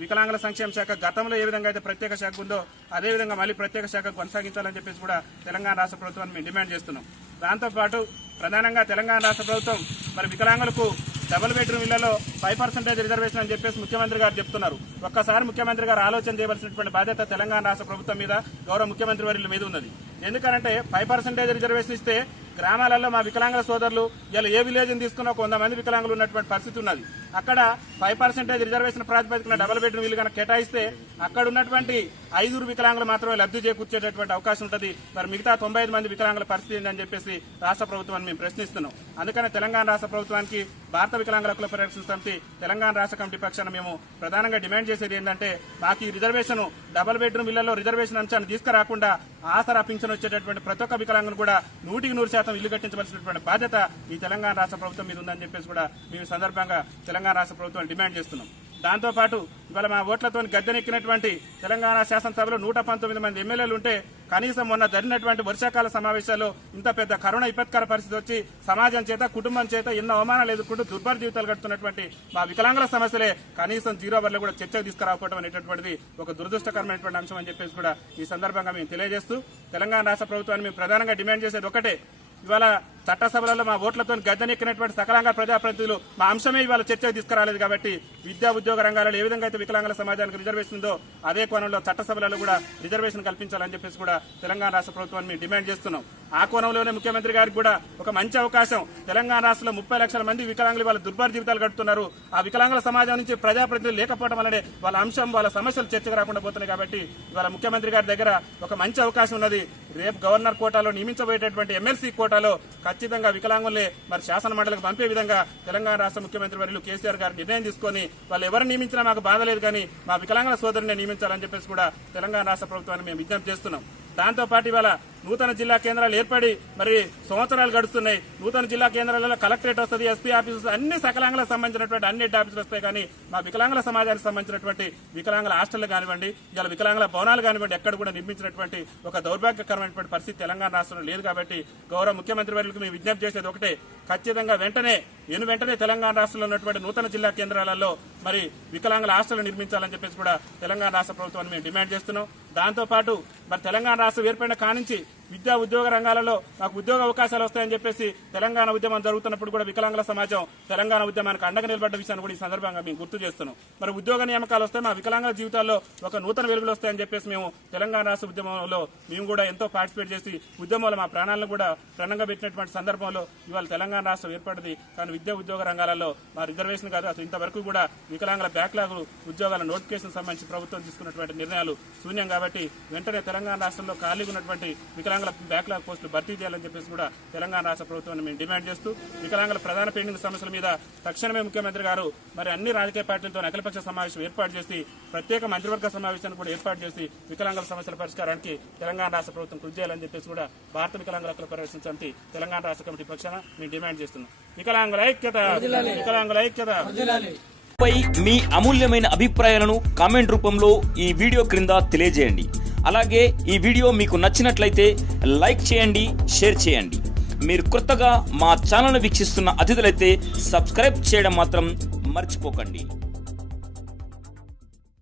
వికలాంగుల సంక్షేమ శాఖ గతంలో ఏ విధంగా అయితే ప్రత్యేక శాఖ ఉందో అదే విధంగా మళ్ళీ ప్రత్యేక శాఖ కొనసాగించాలని చెప్పేసి కూడా తెలంగాణ రాష్ట్ర ప్రభుత్వాన్ని మేము డిమాండ్ చేస్తున్నాం. దాంతోపాటు ప్రధానంగా తెలంగాణ రాష్ట్ర ప్రభుత్వం మరి వికలాంగులకు డబుల్ బెడ్రూమ్ ఇళ్లలో 5% రిజర్వేషన్ అని చెప్పేసి ముఖ్యమంత్రి గారు చెప్తున్నారు. ఒక్కసారి ముఖ్యమంత్రి గారు ఆలోచన చేయవలసినటువంటి బాధ్యత తెలంగాణ రాష్ట్ర ప్రభుత్వం మీద, గౌరవ ముఖ్యమంత్రి వర్యుల మీద ఉన్నది. ఎందుకంటే 5% రిజర్వేషన్ ఇస్తే గ్రామాలలో మా వికలాంగుల సోదరులు ఇలా ఏ విలేజ్ తీసుకున్నా 100 మంది వికలాంగులు ఉన్నటువంటి పరిస్థితి ఉన్నది. అక్కడ 5% రిజర్వేషన్ ప్రాతిపదికన డబుల్ బెడ్రూమ్ ఇల్లు కనుక కేటాయిస్తే అక్కడ ఉన్నటువంటి 5 వికలాంగులు మాత్రమే లబ్ధి చేకూర్చేటటువంటి అవకాశం ఉంటుంది. మరి మిగతా 95 మంది వికలాంగుల పరిస్థితి ఏంటని చెప్పేసి రాష్ట్ర ప్రభుత్వాన్ని మేము ప్రశ్నిస్తున్నాం. అందుకనే తెలంగాణ రాష్ట్ర ప్రభుత్వానికి భారత వికలాంగుల హక్కుల పరిరక్షణ సమితి తెలంగాణ రాష్ట్ర కమిటీ పక్షాన మేము ప్రధానంగా డిమాండ్ చేసేది ఏంటంటే మాకు ఈ రిజర్వేషన్ డబుల్ బెడ్రూమ్ ఇళ్లలో రిజర్వేషన్ అంశాన్ని తీసుకురాకుండా ఆసరా పింఛన్ వచ్చేటటువంటి ప్రతి ఒక్క వికలాంగులు కూడా 100% ఇల్లు కట్టించవలసినటువంటి బాధ్యత ఈ తెలంగాణ రాష్ట్ర ప్రభుత్వం మీద ఉందని చెప్పేసి కూడా మేము సందర్భంగా తెలంగాణ రాష్ట్ర ప్రభుత్వాన్ని డిమాండ్ చేస్తున్నాం. దాంతోపాటు ఇవాళ మా ఓట్లతో గద్దెనెక్కినటువంటి తెలంగాణ శాసనసభలో 119 మంది ఎమ్మెల్యేలు ఉంటే కనీసం మొన్న జరిగినటువంటి వర్షాకాల సమావేశాల్లో ఇంత పెద్ద కరోనా విపత్కర పరిస్థితి వచ్చి సమాజం చేత, కుటుంబం చేత ఎన్నో అవమానాలు ఎదుర్కొంటూ దుర్భర జీవితాలు గడుపుతున్నటువంటి మా వికలాంగుల సమస్యలే కనీసం 0 అవర్లో కూడా చర్చకు తీసుకురాకపోవడం అనేటటువంటిది ఒక దురదృష్టకరమైనటువంటి అంశం అని చెప్పేసి కూడా ఈ సందర్భంగా మేము తెలియజేస్తూ తెలంగాణ రాష్ట్ర ప్రభుత్వాన్ని మేము ప్రధానంగా డిమాండ్ చేసేది ఒకటే, ఇవాళ చట్టసభలలో మా ఓట్లతో గద్దెనెక్కినటువంటి సకలంగా ప్రజాప్రతినిధులు మా అంశమే ఇవాళ చర్చకు తీసుకురాలేదు. కాబట్టి విద్యా ఉద్యోగ రంగాలలో ఏ విధంగా అయితే వికలాంగుల సమాజానికి రిజర్వేషన్ ఉందో అదే కోణంలో చట్టసభలలో కూడా రిజర్వేషన్ కల్పించాలని చెప్పేసి కూడా తెలంగాణ రాష్ట్ర ప్రభుత్వాన్ని మేము డిమాండ్ చేస్తున్నాం. ఆ కోణంలోనే ముఖ్యమంత్రి గారికి కూడా ఒక మంచి అవకాశం, తెలంగాణ రాష్ట్రంలో 30 లక్షల మంది వికలాంగులు వాళ్ళ దుర్భర జీవితాలు గడుపుతున్నారు. ఆ వికలాంగుల సమాజం నుంచి ప్రజాప్రతినిధులు లేకపోవడం వల్లనే వాళ్ళ అంశం, వాళ్ళ సమస్యలు చర్చకు రాకుండా పోతున్నాయి. కాబట్టి ఇవాళ ముఖ్యమంత్రి గారి దగ్గర ఒక మంచి అవకాశం ఉన్నది. రేపు గవర్నర్ కోటాలో నియమించబోయేటటువంటి ఎమ్మెల్సీ కోటాలో ఖచ్చితంగా వికలాంగులే మరి శాసన మండలికి పంపే విధంగా తెలంగాణ రాష్ట్ర ముఖ్యమంత్రి వర్యులు కేసీఆర్ గారు నిర్ణయం తీసుకుని వాళ్ళు ఎవరు నియమించినా మాకు బాధ లేదు కానీ మా వికలాంగుల సోదరుని నియమించాలని చెప్పేసి కూడా తెలంగాణ రాష్ట్ర ప్రభుత్వాన్ని మేము విజ్ఞప్తి చేస్తున్నాం. దాంతోపాటు ఇవాళ నూతన జిల్లా కేంద్రాలు ఏర్పడి మరి సంవత్సరాలు గడుస్తున్నాయి. నూతన జిల్లా కేంద్రాలలో కలెక్టరేట్ వస్తుంది, ఎస్పీ ఆఫీసు, అన్ని సకలాంగులకు సంబంధించినటువంటి అన్ని ఆఫీసులు వస్తాయి. కానీ మా వికలాంగుల సమాజానికి సంబంధించినటువంటి వికలాంగుల హాస్టళ్లు కానివ్వండి, ఇలా వికలాంగుల భవనాలు కానివ్వండి, ఎక్కడ కూడా నిర్మించినటువంటి ఒక దౌర్భాగ్యకరమైనటువంటి పరిస్థితి తెలంగాణ రాష్ట్రంలో లేదు. కాబట్టి గౌరవ ముఖ్యమంత్రి వర్యులకు మేము విజ్ఞప్తి చేసేది ఒకటే, ఖచ్చితంగా వెంటనే తెలంగాణ రాష్ట్రంలో ఉన్నటువంటి నూతన జిల్లా కేంద్రాలలో మరి వికలాంగుల హాస్టళ్లు నిర్మించాలని చెప్పేసి కూడా తెలంగాణ రాష్ట్ర ప్రభుత్వాన్ని మేము డిమాండ్ చేస్తున్నాం. దాంతోపాటు మరి తెలంగాణ రాష్ట్రం ఏర్పడిన కానించి విద్యా ఉద్యోగ రంగాలలో మాకు ఉద్యోగ అవకాశాలు వస్తాయని చెప్పేసి తెలంగాణ ఉద్యమం జరుగుతున్నప్పుడు కూడా వికలాంగుల సమాజం తెలంగాణ ఉద్యమానికి అండగా నిలబడ్డ విషయాన్ని కూడా ఈ సందర్భంగా మేము గుర్తు చేస్తున్నాం. మరి ఉద్యోగ నియామకాలు వస్తాయి, మా వికలాంగుల జీవితాల్లో ఒక నూతన వెలుగులు వస్తాయని చెప్పేసి మేము తెలంగాణ రాష్ట్ర ఉద్యమంలో మేము కూడా ఎంతో పార్టిసిపేట్ చేసి ఉద్యమంలో మా ప్రాణాలను కూడా ప్రణంగా పెట్టినటువంటి సందర్భంలో ఇవాళ తెలంగాణ రాష్ట్రం ఏర్పడింది. కానీ విద్యా ఉద్యోగ రంగాలలో మా రిజర్వేషన్ కాదు, అసలు ఇంతవరకు కూడా వికలాంగుల బ్యాక్లాగ్ ఉద్యోగాల నోటిఫికేషన్ సంబంధించి ప్రభుత్వం తీసుకున్నటువంటి నిర్ణయాలు శూన్యం. కాబట్టి వెంటనే తెలంగాణ రాష్ట్రంలో ఖాళీగా ఉన్నటువంటి వికలాంగుల బ్యాక్లాగ్ పోస్టులు భర్తీ చేయాలని చెప్పేసి కూడా తెలంగాణ రాష్ట్ర ప్రభుత్వాన్ని మేము డిమాండ్ చేస్తూ వికలాంగుల ప్రధాన పెండింగ్ సమస్యల మీద తక్షణమే ముఖ్యమంత్రి గారు మరి అన్ని రాజకీయ పార్టీలతో అఖిలపక్ష సమావేశం ఏర్పాటు చేసి ప్రత్యేక మంత్రివర్గ సమావేశాన్ని కూడా ఏర్పాటు చేసి వికలాంగుల సమస్యల పరిష్కారానికి తెలంగాణ రాష్ట్ర ప్రభుత్వం కృషి చేయాలని చెప్పేసి కూడా భారత వికలాంగుల హక్కుల పరిరక్షణ సమితి తెలంగాణ రాష్ట్ర కమిటీ పక్షాన మేము డిమాండ్ చేస్తున్నాం. వికలాంగుల ఐక్యత, వికలాంగుల ఐక్యత. పై మీ అమూల్యమైన అభిప్రాయాలను కామెంట్ రూపంలో ఈ వీడియో క్రింద తెలియజేయండి. అలాగే ఈ వీడియో మీకు నచ్చినట్లయితే లైక్ చేయండి, షేర్ చేయండి. మీరు కొత్తగా మా ఛానల్ను వీక్షిస్తున్న అతిథులైతే సబ్స్క్రైబ్ చేయడం మాత్రం మర్చిపోకండి.